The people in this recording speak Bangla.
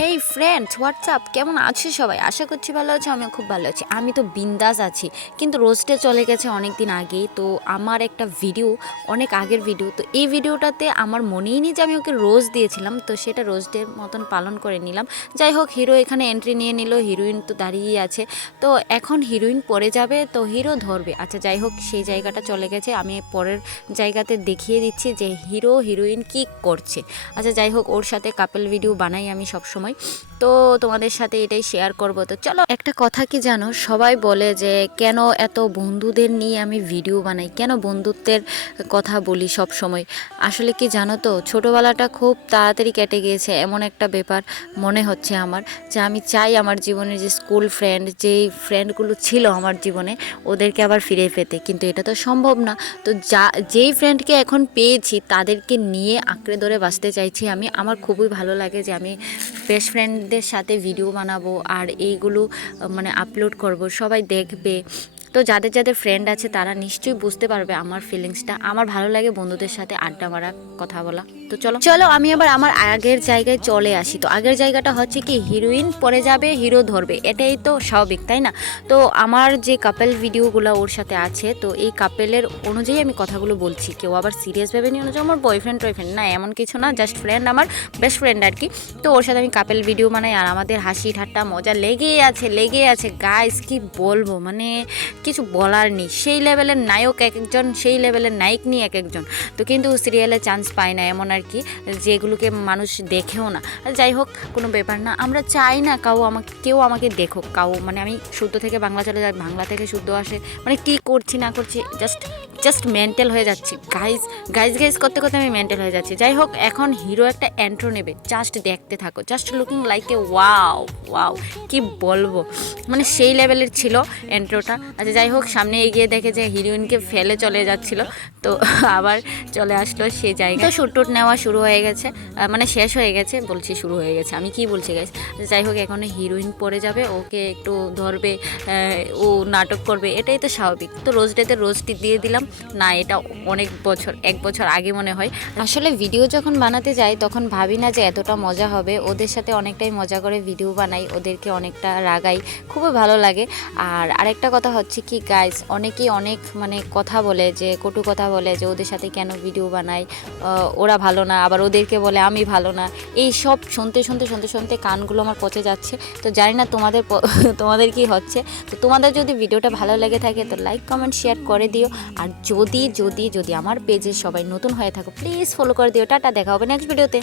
হেই ফ্রেন্ডস হোয়াটসঅ্যাপ কেমন আছো সবাই? আশা করছি ভালো আছো, আমিও খুব ভালো আছি। আমি তো বিন্দাস আছি, কিন্তু রোস্টে চলে গেছে অনেক দিন আগেই, তো আমার একটা ভিডিও অনেক আগের ভিডিও তো এই ভিডিওটাতে আমার মনেই নেই যে আমি ওকে রোজ দিয়েছিলাম, তো সেটা রোস্টের মতন পালন করে নিলাম। যাই হোক হিরো এখানে এন্ট্রি নিয়ে নিল হিরোইন তো দাঁড়িয়েই আছে। তো এখন হিরোইন পরে যাবে, তো হিরো ধরবে। আচ্ছা যাই হোক, সেই জায়গাটা চলে গেছে, আমি পরের জায়গাতে দেখিয়ে দিচ্ছি যে হিরো হিরোইন কি করছে। আচ্ছা যাই হোক, ওর সাথে কাপেল ভিডিও বানাই আমি সব সময় তো তোমাদের সাথে এটাই শেয়ার করব। তো চলো। একটা কথা কি জানো? সবাই বলে যে, কেন এত বন্ধুদের নিয়ে আমি ভিডিও বানাই? কেন বন্ধুত্বের কথা বলি সব সময় আসলে কি জানো তো? ছোটোবেলাটা খুব তাড়াতাড়ি কেটে গিয়েছে, এমন একটা ব্যাপার মনে হচ্ছে আমার, যে আমি চাই আমার জীবনে যে স্কুল ফ্রেন্ড যেই ফ্রেন্ডগুলো ছিল আমার জীবনে, ওদেরকে আবার ফিরে পেতে। কিন্তু এটা তো সম্ভব না। তো যা, যেই ফ্রেন্ডকে এখন পেয়েছি, তাদেরকে নিয়ে আঁকড়ে ধরে বাঁচতে চাইছি আমি। আমার খুবই ভালো লাগে যে আমি বেস্ট ফ্রেন্ডদের সাথে ভিডিও বানাবো আর এইগুলো মানে আপলোড করব। সবাই দেখবে। তো যাদের যাদের ফ্রেন্ড আছে, তারা নিশ্চয়ই বুঝতে পারবে আমার ফিলিংসটা আমার ভালো লাগে বন্ধুদের সাথে আড্ডা মারা, কথা বলা। তো চলো। চলো, আমি আবার আমার আগের জায়গায় চলে আসি। তো আগের জায়গাটা হচ্ছে কি হিরোইন পরে যাবে হিরো ধরবে। এটাই তো স্বাভাবিক, তাই না? তো আমার যে কাপেল ভিডিওগুলো ওর সাথে আছে, তো এই কাপেলের অনুযায়ী আমি কথাগুলো বলছি। কেউ আবার সিরিয়াস ভেবে নিয়ে যে আমার বয়ফ্রেন্ড টয়ফ্রেন্ড। না, এমন কিছু না জাস্ট ফ্রেন্ড আমার বেস্ট ফ্রেন্ড আর কি। তো ওর সাথে আমি কাপেল ভিডিও বানাই, আর আমাদের হাসি ঠাট্টা মজা লেগেই আছে লেগেই আছে। গাইস কি বলব? মানে কিছু বলার নেই। সেই লেভেলের নায়ক এক একজন সেই লেভেলের নায়ক নিয়ে এক একজন তো কিন্তু সিরিয়ালে চান্স পায় না এমন আর কি যেগুলোকে মানুষ দেখেও না। যাই হোক, কোনো ব্যাপার না। আমরা চাই না কাউ আমাকে, কেউ আমাকে দেখো কাউ মানে আমি শুদ্ধ থেকে বাংলা চলে যাই, বাংলা থেকে শুদ্ধ আসে। মানে কী করছি না করছি জাস্ট জাস্ট মেন্টাল হয়ে যাচ্ছি। গাইজ গাইজ গাইজ করতে করতে আমি মেন্টাল হয়ে যাচ্ছি। যাই হোক, এখন হিরো একটা অ্যান্ট্রো নেবে। জাস্ট দেখতে থাকো। Just looking like a wow wow কি বলব? মানে সেই লেভেলের ছিল অ্যান্ট্রোটা। আচ্ছা যাই হোক, সামনে এগিয়ে দেখে যে হিরোইনকে ফেলে চলে যাচ্ছিল। তো আবার চলে আসলো সে জায়গায়। তো শুট টুট নেওয়া শুরু হয়ে গেছে। মানে শেষ হয়ে গেছে, বলছি শুরু হয়ে গেছে। আমি কি বলছি গাইজ যাই হোক, এখন হিরোইন পড়ে যাবে। ওকে একটু ধরবে ও নাটক করবে। এটাই তো স্বাভাবিক। তো রোজ ডেতে রোজটি দিয়ে দিলাম। না, এটা অনেক বছর, এক বছর আগে মনে হয়। আসলে ভিডিও যখন বানাতে যাই, তখন ভাবি না যে এতটা মজা হবে। ওদের সাথে অনেকটাই মজা করে ভিডিও বানাই, ওদেরকে অনেকটা রাগাই। খুবই ভালো লাগে। আর আরেকটা কথা হচ্ছে কি গাইস অনেকেই অনেক মানে কথা বলে যে, কটু কথা বলে যে, ওদের সাথে কেন ভিডিও বানাই? ওরা ভালো না। আবার ওদেরকে বলে, আমি ভালো না। এই সব শুনতে শুনতে শুনতে শুনতে কানগুলো আমার পচে যাচ্ছে। তো জানি না তোমাদের তোমাদের কি হচ্ছে? তো তোমাদের যদি ভিডিওটা ভালো লেগে থাকে, তো লাইক কমেন্ট শেয়ার করে দিও। আর যদি যদি যদি আমার পেজে সবাই নতুন হয়ে থাকো প্লিজ ফলো করে দিও। টাটা, দেখা হবে নেক্সট ভিডিওতে